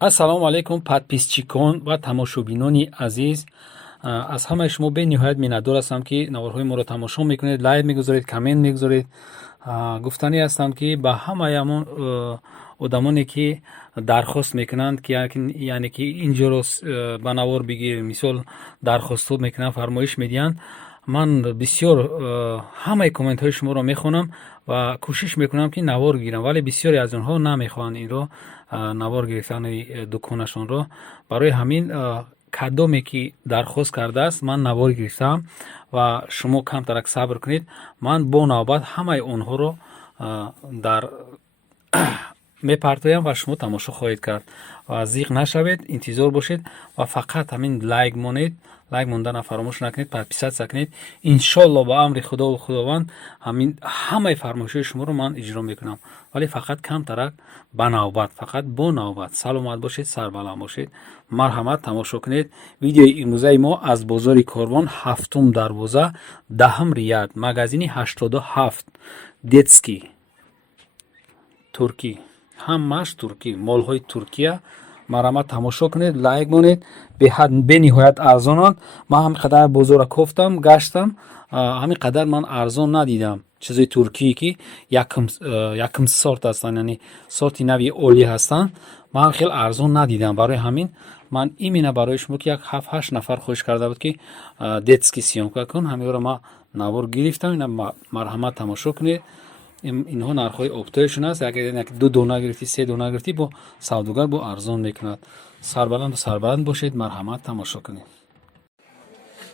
ассалому алайкум подписчикон ва тамошобинони азиз. Аз ҳамаи шумо бениҳоят миннатдор ҳастам, ки наворҳои моро тамошо мекунед, лайк мегузоред, комент мегузоред. Гуфтанӣ ҳастам, ки ба ҳамаи ҳамон одамоне ки дархост мекунанд, ки яъне ки инҷоро ба навор бигир, мисол дархостҳо мекунанд, фармоиш медиҳанд. ман бисёр ҳамаи комментҳои шуморо мехонам ва кӯшиш мекунам, ки навор гирам, вале бисёре аз онҳо намехоҳанд инро навор гирифтани дуконашонро. барои ҳамин кадоме ки дархост кардааст, ман навор гирифтаам ва шумо камтарак сабр кунед. ман бо навбат ҳамаи онҳоро дар мепартоям ва шумо тамошо хоҳед кард. ва зиқ нашавед, интизор бошед ва фақат ҳамин лайк монед. лайк монданам фаромӯш накунед, подписатсия кунед. иншоалло ба амри худову худованд ҳамаи фармоишҳои шуморо ман иҷро мекунам, вале фақат камтарак ба навбат, фақат бо навбат. саломат бошед, сарбаланд бошед. марҳамат, тамошо кунед. видеои имрӯзаи мо аз бозори Корвон, 7-ум дарвоза, 10-ум рияд, магазини 87, детский, турки, ҳамаш турки, молҳои Туркия. марҳамат, тамошо кунед, лайк монед. бениҳоят арзонанд. ман ҳамин қадар бозора кофтам, гаштам, ҳамин қадар ман арзон надидам чизои туркие, ки якм сорт ҳастанд, яъне сорти нави олӣ ҳастанд. ман хеле арзон надидам. барои ҳамин ман именно барои шумо, ки як 7-8 нафар хоҳиш карда буд, ки детский сиёмка кун, ҳамиёро ман навор гирифтам. марҳамат, тамошо кунед. инҳо нархҳои оптоишон аст. Агар 2 дона гирифтӣ, 3 дона гирифтӣ, бо савдогар бо арзон мекунад. сарбаланду сарбаланд бошед. марҳамат, тамошо кунед.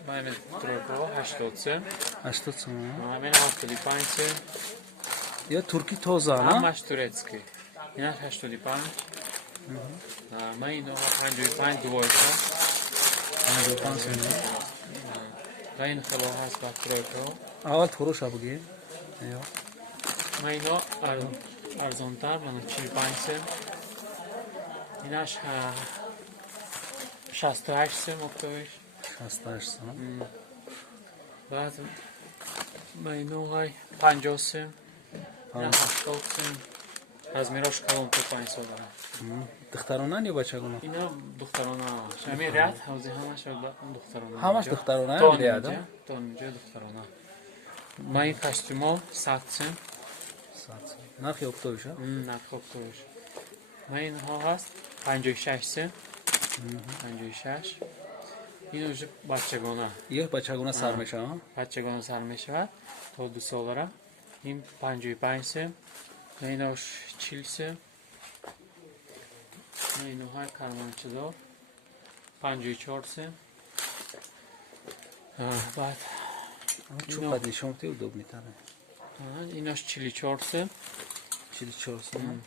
80 сум. я турки тоза, на? Ҳамаш турецкий. Ина 85. Ма ино 55 двойка. 55 сум. Ва ин хело ҳаст ба тройка. аввал фурӯша буги. Ё. Ма ино арзонтар, мана 45 сум. Инаш 68 сум октовиш. 68 сум. Баъд ма ино ҳай 50 сум. Ина 70 сум. размерош калон то 5 сол дорам. духтарона ё бачагона? Ино духтарона. Шами ряд ҳавзи ҳамаш духтарона. ҳамаш духтарона ряд, а? То инҷа духтарона. Ма ин костюмо 100 сум. нархи октовиша? Нархи октовиш. Ма инҳо ҳаст 56 сум. 56. ин уже бачагона. ё бачагона сар мешавад? Бачагона сар мешавад то 2 солара. ин 55 сум. ма инош 40 сум. ма иноҳай карманчидор 54 сум. баъд чӯб нишонти удоб метавад. инош 44 сум. 44 сум.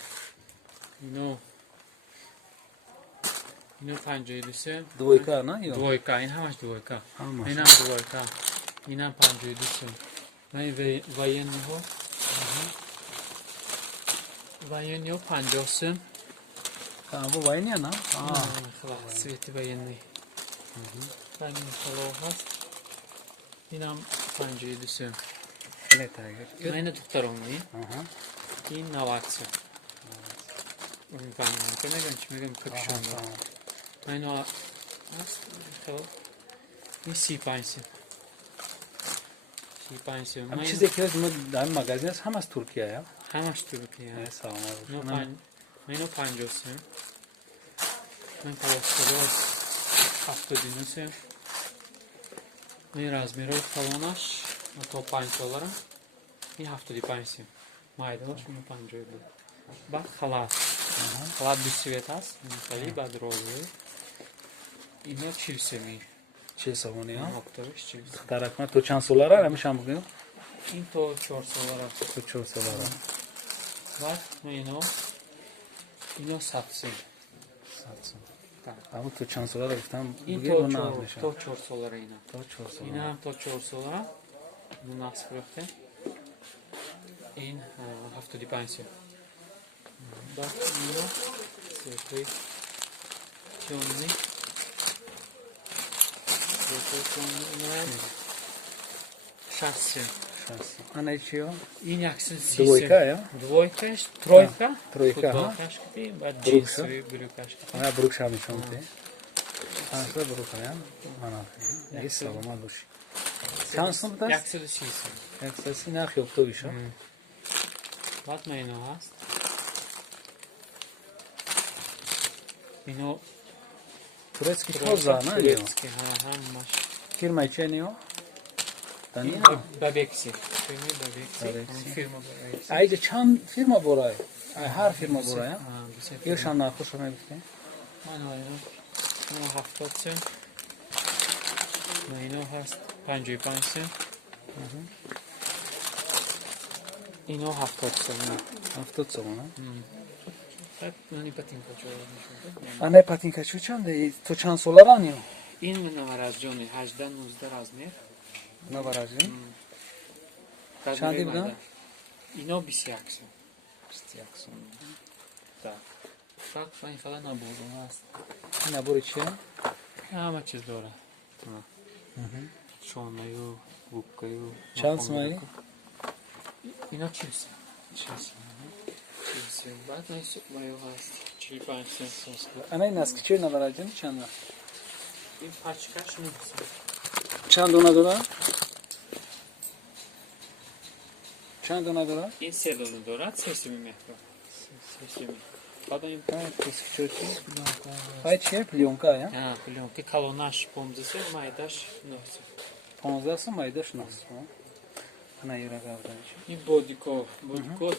ино 52 сум. двойка, на? ё двойка, ин ҳамаш двойка. инам двойка. инам 52 сум. ма ин военниҳо. военниҳо 50 сум. бо военния, на? свети военни. ин хало ҳаст. инам 52 сум. ма ина духтарони. ин 90 сум. мегам чӣ мегам капшон. ма ино ҳаст. ин 35 сум. 35 сум. чизе ки мо дар магазин аст, ҳамааш Туркия, я? ҳамаш Туркия. саломат. ма ино 50 сум. ин палоскадор 79 сум. ин размерои калонаш то 5 солара. ин 75 сум. майдош ин 50 буд. баъд халат. халат бисвет аст. мухталиф баъд розовӣ. ино 40 суми. 40 сомони, а? октовиш 40 сум. духтаракма то чанд солара ҳамешам бугем? ин то 4 солара. то 4 солара. баъд ино 100 сум. 100 сум. абу то чанд солара гуфтам ин бугем, мо нағд мешавад. то 4 солара ина. то 4 солара. ина ҳам то 4 солара. мо нақс фурӯхтем. ин 75 сум. баъд ино сетои ҷонӣ. сетои ҷонӣ ина 60 сум. Ana чиё? این 130. Двойка, я? Двойкаш, тройка. Тройка, ага. Футболкаш кити, баъд Брукса. джинсови брюкаш кити. Ana брукша мишон те. Анса брука, я? Ana. Ей саломат боши. Чанд сум даст? 130. 130 нархи октовиша. баъд ма ино ҳаст. Ино Турецкий хоза, на? турецкий, ҳа, ҳамаш. Фирма чиё? Данино. Бабекси. Фирма Бабекси. Фирма Бабекси. Айда чанд фирма борай? Ай ҳар фирма борай, я? бисёр. Ёшам нархоша мегуфте? Мано ино 70 сум. Ино ҳаст 55 сум. Ино 70 сум. 70 сом, на? баъд мани патинка чорад мешуд. Ана патинка чу чанде? То чанд соларан ё? ин наваразҷони 18-19 размер. Наваражин? Чанди будан? Ино 21 сум. 21 сом. Так. Так, ин хала наборум аст. Ин набори чиё? Ҳама чиз дорад. Шонаю, губкаю. Чанд сумаи? Ино 40 сум. 40 сум. Баъд ин сукмаю ҳаст 45 сум. Ана ин аз кичир наваражин чанд? ин пачкаш 9 сум. Чанд дона дорад? Чанд дона дорад? ин 3 дона дорад, 3 суми мехӯрад. 3 суми. баъд ин Ай чиё? Плёнка, я? пленки калонаш 15 сум, майдаш 9 сум. 15 сом, майдаш 9 сом. Ана ёра гавдан. ин бодико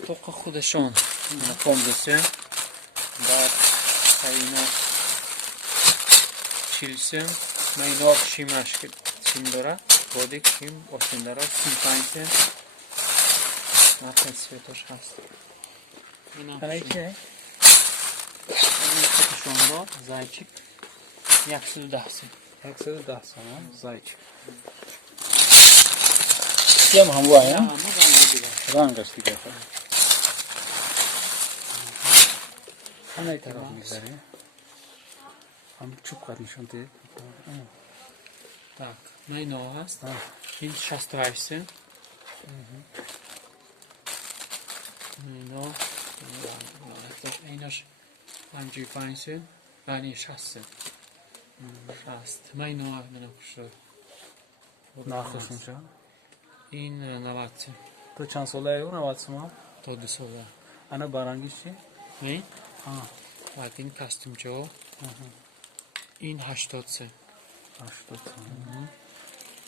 тоқи худашон 15 сум. баъд ино 40 сум. ма ино шимаш шим дорад. бодик шим ошин дорад 35 сум. нархи светош ҳаст. Ана чиё? Шондор, зайчик 110 сум. 110 сом, зайчик. Кем ҳам ва, я? Рангаш дигар. Ана ин тараф мегзарӣ. Ҳам чӯб қад нишон дед. Так, ма ино ҳаст. ин 68 сум. инош 55 сум. баъд 60 сум. 60. ма ино менахӯша. Нархошон чанд? ин 90 сум. То чанд сола ё? 90 сом? то 2 сола. Ана барангиш чи? ин баъд ин костюмчаҳо. ин 80 сум. 80 сом.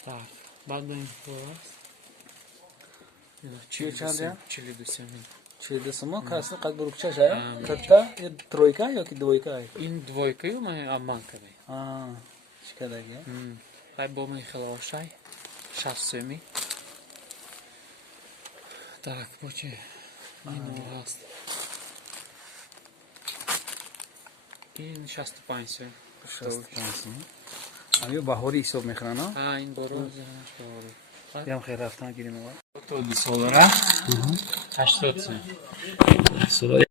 Так, баъд ин ҳост. Чиё чанд я? 42 сум. 42 сом. Касли қад бурукчаш, я? Катта? Тройка ёки двойка? ин двойкаю ма амман кадай. Чӣ кадаг, я? хай бо ман хилошай 60 суми. Так, бочи ино ҳаст. ин 65 сум. 65 сом. Ам ё баҳорӣ ҳисоб мехӯранд, а? ин бороз Ям хел рафтан гирем ова. то 2 солара 80 сум.